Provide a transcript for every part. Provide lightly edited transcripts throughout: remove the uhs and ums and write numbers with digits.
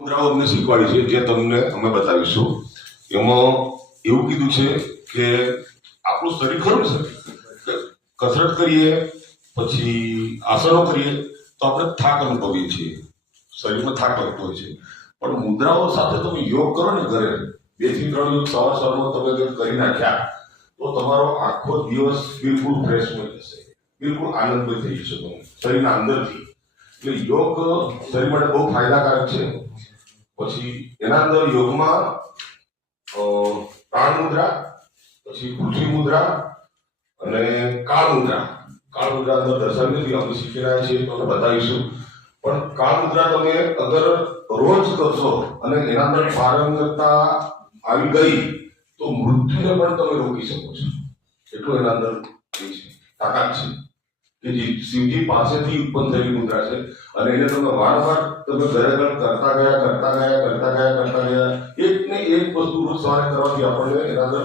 મુદ્રાઓ અમને શીખવાડી છે જે તમને અમે બતાવીશું. એમાં એવું કીધું છે કે આપણું શરીર ખરું છે, કસરત કરીએ પછી આસનો કરીએ તો આપણે થાક અનુભવીએ છીએ, શરીરમાં થાક લાગતો હોય છે. પણ મુદ્રાઓ સાથે તમે યોગ કરો ને ઘરે 2 થી 3 યોગ સવારમાં તમે કરી નાખ્યા તો તમારો આખો દિવસ બિલકુલ ફ્રેશ થઈ જશે, બિલકુલ આનંદમય થઈ જશે તમે શરીરના અંદરથી. એટલે યોગ શરીર માટે બહુ ફાયદાકારક છે. પછી એના અંદર યોગમાં પ્રાણ મુદ્રા, પછી પૃથ્વી મુદ્રા અને કાળ મુદ્રા. કાળ મુદ્રા અંદર દર્શાવી અમે શીખી રહ્યા છીએ તો બતાવીશું. પણ કાળ મુદ્રા તમે અગર રોજ કરશો અને એના અંદર પારંગતતા આવી ગઈ તો મૃત્યુને પણ તમે રોકી શકો છો. એટલું એના અંદર તાકાત છે કે જે શિવજી પાસેથી ઉત્પન્ન થયેલી મુદ્રા છે અને એને તમે વારંવાર તમે ઘરે કરતા ગયા એક ને એક વસ્તુ રોજ સવારે કરવાથી આપણને એના અંદર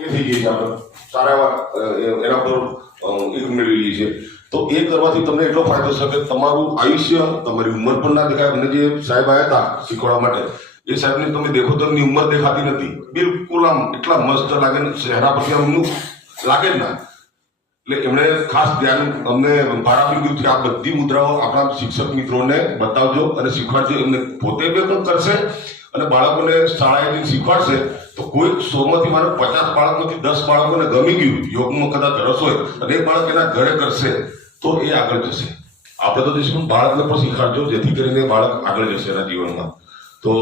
એ થઈ ગઈ છે, આપણે સારા એવા એના પર એક મેળવી લઈએ છીએ. તો એ કરવાથી તમને એટલો ફાયદો છે કે તમારું આયુષ્ય, તમારી ઉંમર પણ ના દેખાય. અમને જે સાહેબ આવ્યા હતા શીખવાડવા માટે એ સાહેબને તમે દેખો તો એમની ઉંમર દેખાતી નથી, બિલકુલ આમ એટલા મસ્ત લાગે ને, ચહેરા પરથી આમનું લાગે જ ના. એટલે એમણે ખાસ ધ્યાન અમને ભાર આપ્યું હતું કે આ બધી મુદ્રાઓ આપણા શિક્ષક મિત્રોને બતાવજો અને શીખવાડજો. એમને પોતે પણ કરશે અને બાળકોને શાળાએ શીખવાડશે તો કોઈ 100માંથી માનો 50 બાળકોમાંથી 10 બાળકોને ગમી ગયું, યોગમાં કદાચ રસ હોય અને એક બાળક એના ઘરે કરશે તો એ આગળ જશે. આપણે તો દેશમાં બાળકને પણ શીખવાડજો જેથી કરીને બાળક આગળ જશે એના જીવનમાં. તો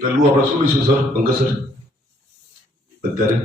પહેલું આપણે શું લઈશું સર, પંકજ સર અત્યારે?